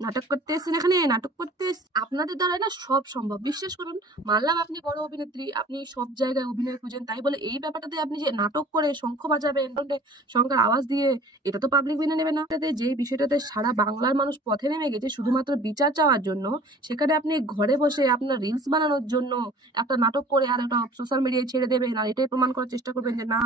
নাটক করতে এসেছেন এখানে, নাটক করতে আপনাদের দ্বারা না সব সম্ভব, বিশ্বাস করুন। মানলাম আপনি বড় অভিনেত্রী, আপনি সব জায়গায় অভিনয় খুঁজেন, তাই বলে এই ব্যাপারটাতে আপনি যে নাটক করে শঙ্খ বাজাবেন, শঙ্খের আওয়াজ দিয়ে, এটা তো পাবলিক মেনে নেবে না। যে বিষয়টাতে সারা বাংলার মানুষ পথে নেমে গেছে শুধুমাত্র বিচার চাওয়ার জন্য, সেখানে আপনি ঘরে বসে আপনার রিলস বানানোর জন্য একটা নাটক করে আর একটা সোশ্যাল মিডিয়ায় ছেড়ে দেবেন, আর এটাই প্রমাণ করার চেষ্টা করবেন যে না,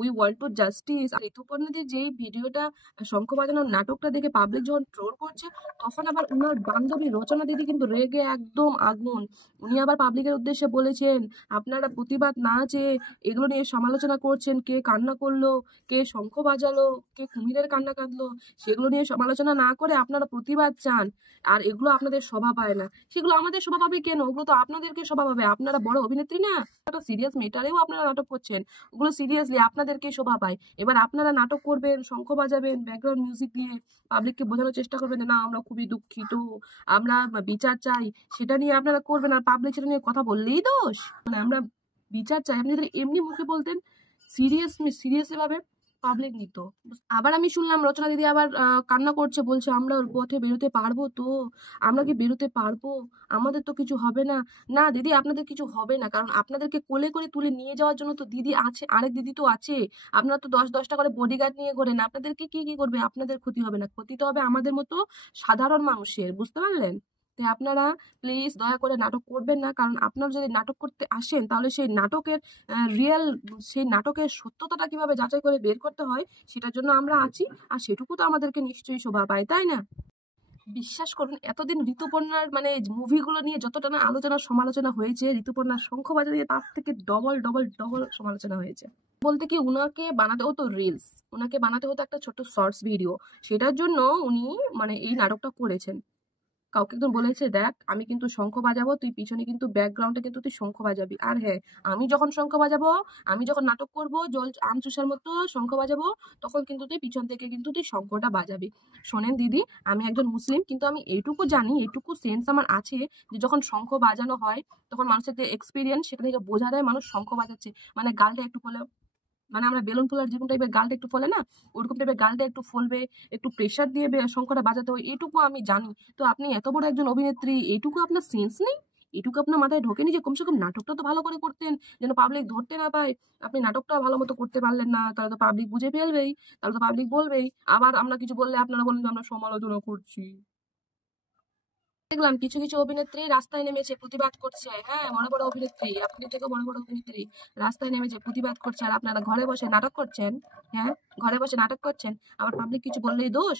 উই ওয়ান্ট টু জাস্টিস। আর ঋতুপর্ণাদের যেই ভিডিওটা শঙ্খ বাজানোর নাটকটা দেখে পাবলিক যখন ট্রোল করছে, তখন আবার উনার বান্ধবী রচনা দিদি কিন্তু রেগে একদম আগুন। উনি আবার পাবলিকের উদ্দেশ্যে বলেছেন, আপনারা প্রতিবাদ না চেয়ে এগুলো নিয়ে সমালোচনা করছেন, কে কান্না করলো, কে শঙ্খ বাজালো, কে কুমিরের কান্না কাঁদলো, সেগুলো নিয়ে সমালোচনা না করে আপনারা প্রতিবাদ চান, আর এগুলো আপনাদের শোভা পায় না। সেগুলো আমাদের শোভা পাবে কেন? ওগুলো তো আপনাদেরকে শোভা পাবে, আপনারা বড় অভিনেত্রী না, একটা সিরিয়াস মেটারেও আপনারা নাটক করছেন, ওগুলো সিরিয়াসলি আপনাদেরকে শোভা পায়। এবার আপনারা নাটক করবেন, শঙ্খ বাজাবেন, ব্যাকগ্রাউন্ড মিউজিক দিয়ে পাবলিককে বোঝানোর চেষ্টা করবেন যে না, আমরা খুবই দুঃখিত, আমরা বিচার চাই, সেটা নিয়ে আপনারা করবেন, আর পাবলিক সেটা নিয়ে কথা বললেই দোষ। মানে আমরা বিচার চাই, আপনি যদি এমনি মুখে বলতেন, সিরিয়াসলি ভাবে পাবলিক নিত। আবার আমি শুনলাম রচনা দিদি আবার কান্না করছে, বলছে আমরা ওর পথে বেরোতে পারবো তো, আমরা কি বেরোতে পারবো, আমাদের তো কিছু হবে না। না দিদি, আপনাদের কিছু হবে না, কারণ আপনাদেরকে কোলে করে তুলে নিয়ে যাওয়ার জন্য তো দিদি আছে, আরেক দিদি তো আছে। আপনারা তো 10-10টা করে বডিগার্ড নিয়ে ঘোরেন, আপনাদেরকে কি করবে? আপনাদের ক্ষতি হবে না, ক্ষতি তো হবে আমাদের মতো সাধারণ মানুষের, বুঝতে পারলেন? তাই আপনারা প্লিজ দয়া করে নাটক করবেন না, কারণ আপনারা যদি নাটক করতে আসেন, তাহলে সেই নাটকের সেই নাটকের সত্যতাটা কিভাবে যাচাই করে বের করতে হয়, সেটার জন্য আমরা আছি, আর সেটুকু তো আমাদেরকে নিশ্চয়ই শোভা পায়, তাই না? বিশ্বাস করুন, এতদিন ঋতুপর্ণার মানে মুভিগুলো নিয়ে যতটা না আলোচনা সমালোচনা হয়েছে, ঋতুপর্ণার শঙ্খ বাজানো নিয়ে তার থেকে ডবল ডবল ডবল সমালোচনা হয়েছে। বলতে কি, উনাকে বানাতে হতো রিলস, উনাকে বানাতে হতো একটা ছোট্ট শর্টস ভিডিও, সেটার জন্য উনি মানে এই নাটকটা করেছেন। কাউকে একদম বলেছে, দেখ আমি কিন্তু শঙ্খ বাজাবো, তুই পিছনে কিন্তু ব্যাকগ্রাউন্ডে কিন্তু তুই শঙ্খ বাজাবি। আর হ্যাঁ, আমি যখন শঙ্খ বাজাবো, আমি যখন নাটক করবো জল আম চুষার মতো শঙ্খ বাজাবো, তখন কিন্তু তুই পিছন থেকে কিন্তু তুই শঙ্খটা বাজাবি। শোনেন দিদি, আমি একজন মুসলিম, কিন্তু আমি এইটুকু জানি, এইটুকু সেন্স আমার আছে যে যখন শঙ্খ বাজানো হয়, তখন মানুষের যে এক্সপিরিয়েন্স, সেটা থেকে বোঝা যায় মানুষ শঙ্খ বাজাচ্ছে, মানে গালটা একটু ফলে, মানে আমরা বেলুন ফোলার যেরকম টাইপের গালটা একটু ফলে না, ওরকম টাইপের গালটা একটু ফলবে, একটু প্রেশার দিয়ে শঙ্খটা বাজাতে হয়, এইটুকু আমি জানি। তো আপনি এত বড় একজন অভিনেত্রী, এইটুকু আপনার সেন্স নেই? এটুকু আপনার মাথায় ঢোকেনি যে কমসে কম নাটকটা তো ভালো করে করতেন, যেন পাবলিক ধরতে না পায়? আপনি নাটকটা ভালো মতো করতে পারলেন না, তাহলে তো পাবলিক বুঝে ফেলবেই, তাহলে তো পাবলিক বলবেই। আবার আমরা কিছু বললে আপনারা বলেন যে আমরা সমালোচনা করছি। দেখলাম কিছু কিছু অভিনেত্রী রাস্তায় নেমেছে, প্রতিবাদ করছে। হ্যাঁ, বড় বড় অভিনেত্রী, আপনি থেকে বড় বড় অভিনেত্রী রাস্তায় নেমেছে, প্রতিবাদ করছে, আর আপনারা ঘরে বসে নাটক করছেন। হ্যাঁ, ঘরে বসে নাটক করছেন, আবার পাবলিক কিছু বললেই দোষ?